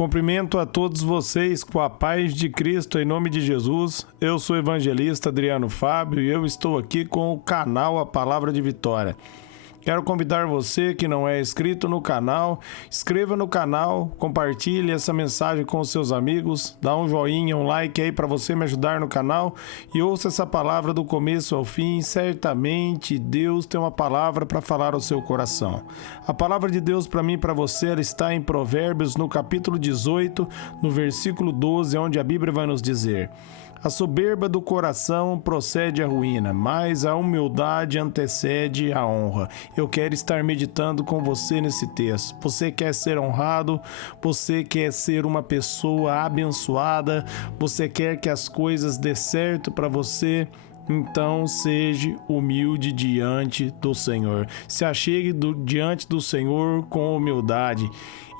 Cumprimento a todos vocês com a paz de Cristo em nome de Jesus. Eu sou o evangelista Adriano Fábio e eu estou aqui com o canal A Palavra de Vitória. Quero convidar você que não é inscrito no canal, inscreva no canal, compartilhe essa mensagem com os seus amigos, dá um joinha, um like aí para você me ajudar no canal e ouça essa palavra do começo ao fim. Certamente Deus tem uma palavra para falar ao seu coração. A palavra de Deus para mim e para você, ela está em Provérbios, no capítulo 18, no versículo 12, onde a Bíblia vai nos dizer: a soberba do coração procede à ruína, mas a humildade antecede a honra. Eu quero estar meditando com você nesse texto. Você quer ser honrado? Você quer ser uma pessoa abençoada? Você quer que as coisas dê certo para você? Então seja humilde diante do Senhor. Se achegue diante do Senhor com humildade,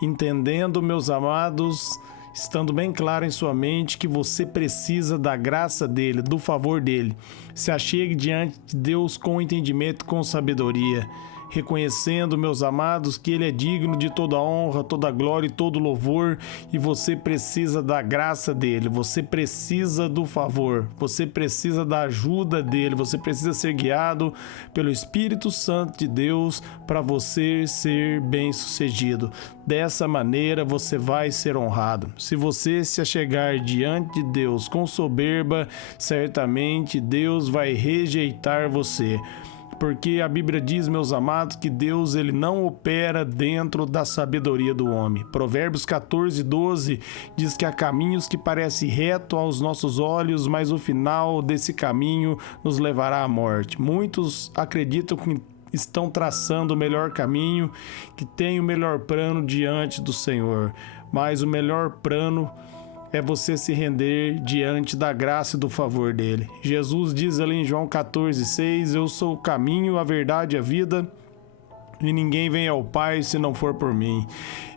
entendendo, meus amados, estando bem claro em sua mente que você precisa da graça dele, do favor dele. Se achegue diante de Deus com entendimento, com sabedoria, reconhecendo, meus amados, que ele é digno de toda honra, toda glória e todo louvor, e você precisa da graça dele, você precisa do favor, você precisa da ajuda dele, você precisa ser guiado pelo Espírito Santo de Deus para você ser bem-sucedido. Dessa maneira você vai ser honrado. Se você se achegar diante de Deus com soberba, certamente Deus vai rejeitar você. Porque a Bíblia diz, meus amados, que Deus ele não opera dentro da sabedoria do homem. Provérbios 14, 12 diz que há caminhos que parecem retos aos nossos olhos, mas o final desse caminho nos levará à morte. Muitos acreditam que estão traçando o melhor caminho, que tem o melhor plano diante do Senhor, mas o melhor plano é você se render diante da graça e do favor dele. Jesus diz ali em João 14, 6, eu sou o caminho, a verdade e a vida, e ninguém vem ao Pai se não for por mim.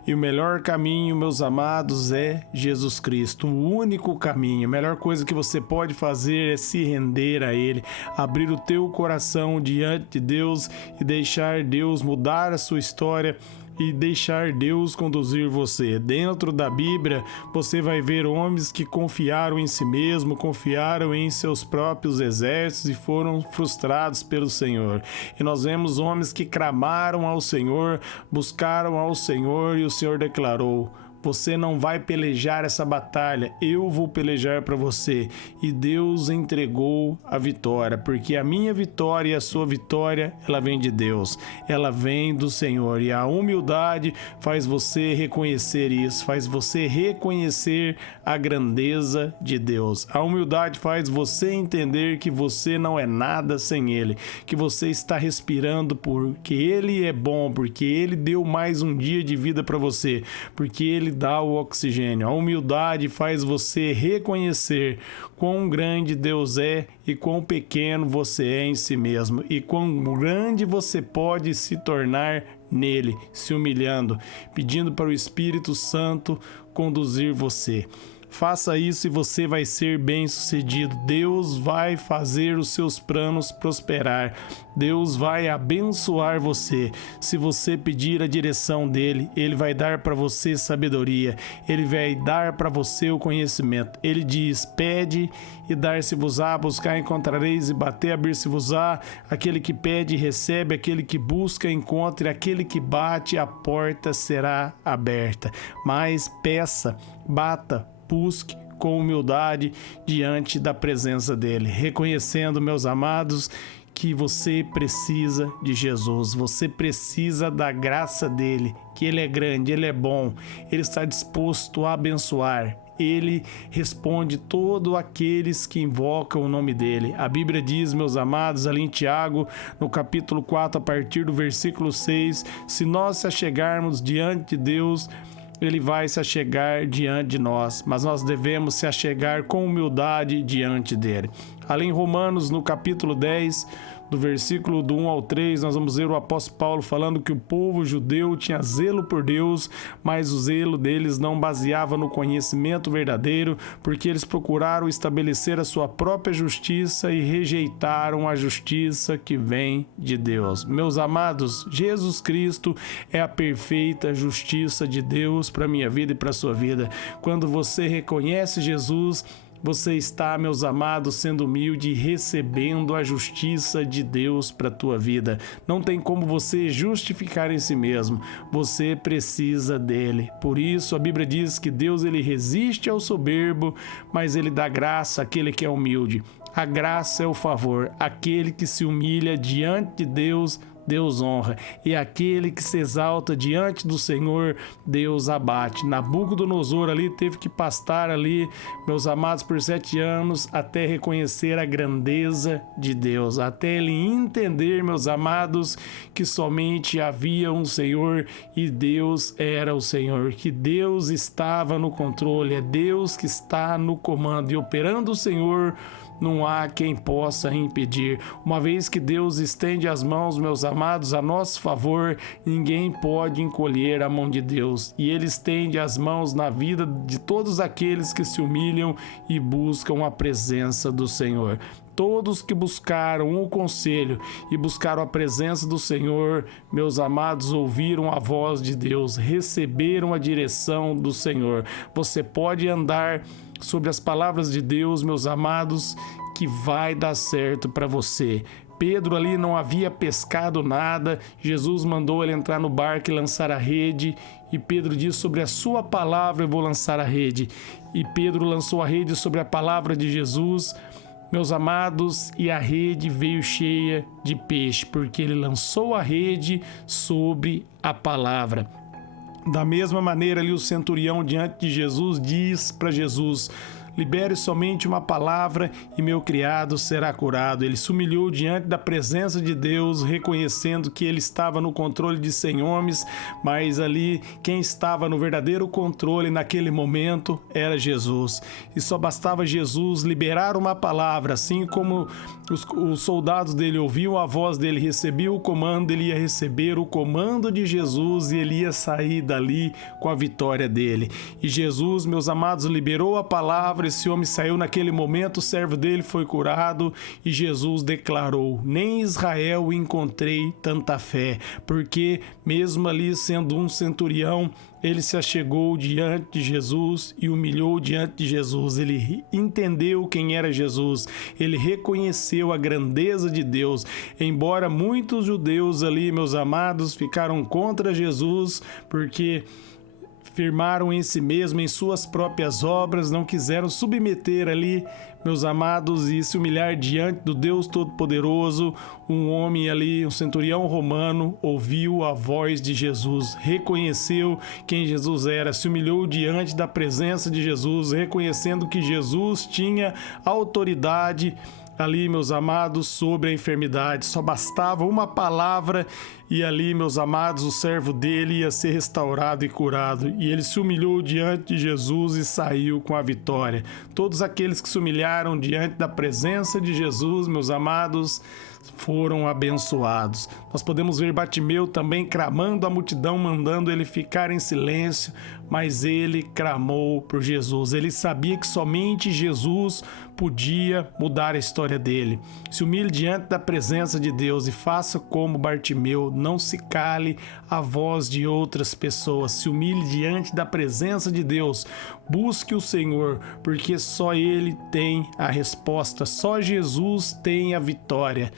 E o melhor caminho, meus amados, é Jesus Cristo, o único caminho. A melhor coisa que você pode fazer é se render a Ele, abrir o teu coração diante de Deus e deixar Deus mudar a sua história e deixar Deus conduzir você. Dentro da Bíblia, você vai ver homens que confiaram em si mesmo, confiaram em seus próprios exércitos e foram frustrados pelo Senhor. E nós vemos homens que clamaram ao Senhor, buscaram ao Senhor e o Senhor declarou: você não vai pelejar essa batalha, eu vou pelejar para você. E Deus entregou a vitória, porque a minha vitória e a sua vitória, ela vem de Deus, ela vem do Senhor. E a humildade faz você reconhecer isso, faz você reconhecer a grandeza de Deus. A humildade faz você entender que você não é nada sem Ele, que você está respirando porque Ele é bom, porque Ele deu mais um dia de vida para você, porque Ele dá o oxigênio. A humildade faz você reconhecer quão grande Deus é e quão pequeno você é em si mesmo e quão grande você pode se tornar nele, se humilhando, pedindo para o Espírito Santo conduzir você. Faça isso e você vai ser bem-sucedido. Deus vai fazer os seus planos prosperar. Deus vai abençoar você. Se você pedir a direção dele, ele vai dar para você sabedoria. Ele vai dar para você o conhecimento. Ele diz: pede e dar-se-vos-á, buscar encontrareis e bater abrir-se-vos-á. Aquele que pede recebe, aquele que busca encontra, e aquele que bate a porta será aberta. Mas peça, bata, busque com humildade diante da presença dele, reconhecendo, meus amados, que você precisa de Jesus, você precisa da graça dele, que ele é grande, ele é bom, ele está disposto a abençoar. Ele responde todos aqueles que invocam o nome dele. A Bíblia diz, meus amados, ali em Tiago, no capítulo 4, a partir do versículo 6, se nós se achegarmos diante de Deus, ele vai se achegar diante de nós, mas nós devemos se achegar com humildade diante dele. Ali em Romanos, no capítulo 10, do versículo do 1 ao 3, nós vamos ver o apóstolo Paulo falando que o povo judeu tinha zelo por Deus, mas o zelo deles não baseava no conhecimento verdadeiro, porque eles procuraram estabelecer a sua própria justiça e rejeitaram a justiça que vem de Deus. Meus amados, Jesus Cristo é a perfeita justiça de Deus para a minha vida e para a sua vida. Quando você reconhece Jesus, você está, meus amados, sendo humilde e recebendo a justiça de Deus para a tua vida. Não tem como você justificar em si mesmo. Você precisa dele. Por isso, a Bíblia diz que Deus ele resiste ao soberbo, mas ele dá graça àquele que é humilde. A graça é o favor. Aquele que se humilha diante de Deus, Deus honra, e aquele que se exalta diante do Senhor, Deus abate. Nabucodonosor ali teve que pastar ali, meus amados, por 7 anos, até reconhecer a grandeza de Deus, até ele entender, meus amados, que somente havia um Senhor e Deus era o Senhor, que Deus estava no controle, é Deus que está no comando, e operando o Senhor, não há quem possa impedir. Uma vez que Deus estende as mãos, meus amados, a nosso favor, ninguém pode encolher a mão de Deus. E Ele estende as mãos na vida de todos aqueles que se humilham e buscam a presença do Senhor. Todos que buscaram o conselho e buscaram a presença do Senhor, meus amados, ouviram a voz de Deus, receberam a direção do Senhor. Você pode andar sobre as palavras de Deus, meus amados, que vai dar certo para você. Pedro ali não havia pescado nada, Jesus mandou ele entrar no barco e lançar a rede, e Pedro disse: sobre a sua palavra eu vou lançar a rede. E Pedro lançou a rede sobre a palavra de Jesus, meus amados, e a rede veio cheia de peixe, porque ele lançou a rede sobre a palavra. Da mesma maneira ali o centurião diante de Jesus diz para Jesus: libere somente uma palavra e meu criado será curado. Ele se humilhou diante da presença de Deus, reconhecendo que ele estava no controle de 100 homens, mas ali quem estava no verdadeiro controle naquele momento era Jesus. E só bastava Jesus liberar uma palavra, assim como os soldados dele ouviam a voz dele, recebiam o comando, ele ia receber o comando de Jesus e ele ia sair dali com a vitória dele. E Jesus, meus amados, liberou a palavra. Esse homem saiu naquele momento, o servo dele foi curado e Jesus declarou: nem em Israel encontrei tanta fé, porque mesmo ali sendo um centurião, ele se achegou diante de Jesus e humilhou diante de Jesus. Ele entendeu quem era Jesus, ele reconheceu a grandeza de Deus. Embora muitos judeus ali, meus amados, ficaram contra Jesus, porque firmaram em si mesmo, em suas próprias obras, não quiseram submeter ali, meus amados, e se humilhar diante do Deus Todo-Poderoso. Um homem ali, um centurião romano, ouviu a voz de Jesus, reconheceu quem Jesus era, se humilhou diante da presença de Jesus, reconhecendo que Jesus tinha autoridade ali, meus amados, sobre a enfermidade. Só bastava uma palavra e ali, meus amados, o servo dele ia ser restaurado e curado. E ele se humilhou diante de Jesus e saiu com a vitória. Todos aqueles que se humilharam diante da presença de Jesus, meus amados, foram abençoados. Nós podemos ver Bartimeu também clamando a multidão, mandando ele ficar em silêncio, mas ele clamou por Jesus. Ele sabia que somente Jesus podia mudar a história dele. Se humilhe diante da presença de Deus e faça como Bartimeu, não se cale a voz de outras pessoas. Se humilhe diante da presença de Deus, busque o Senhor, porque só Ele tem a resposta, só Jesus tem a vitória.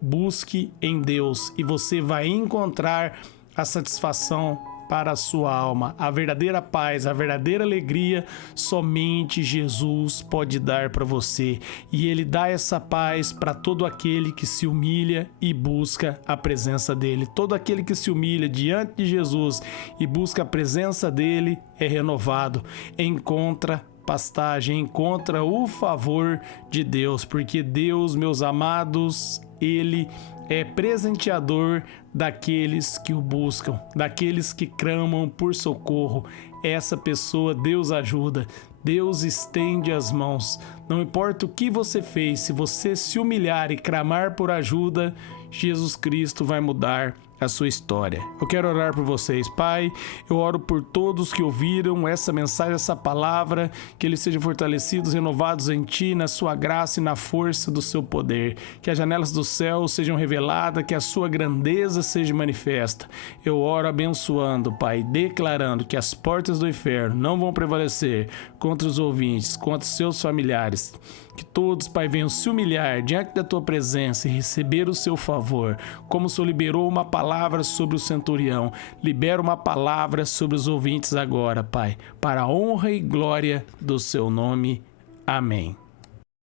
Busque em Deus e você vai encontrar a satisfação para a sua alma, a verdadeira paz, a verdadeira alegria, somente Jesus pode dar para você. E Ele dá essa paz para todo aquele que se humilha e busca a presença dEle. Todo aquele que se humilha diante de Jesus e busca a presença dEle é renovado, encontra pastagem, encontra o favor de Deus, porque Deus, meus amados, Ele é presenteador daqueles que o buscam, daqueles que clamam por socorro. essa pessoa Deus ajuda. Deus estende as mãos. Não importa o que você fez, se você se humilhar e clamar por ajuda, Jesus Cristo vai mudar a sua história. Eu quero orar por vocês, Pai. Eu oro por todos que ouviram essa mensagem, essa palavra, que eles sejam fortalecidos, renovados em Ti, na Sua graça e na força do Seu poder. Que as janelas do céu sejam reveladas, que a Sua grandeza seja manifesta. Eu oro abençoando, Pai, declarando que as portas do inferno não vão prevalecer contra os ouvintes, contra os seus familiares. Que todos, Pai, venham se humilhar diante da Tua presença e receber o Seu favor. Como o Senhor liberou uma palavra sobre o centurião, libera uma palavra sobre os ouvintes agora, Pai, para a honra e glória do Seu nome. Amém.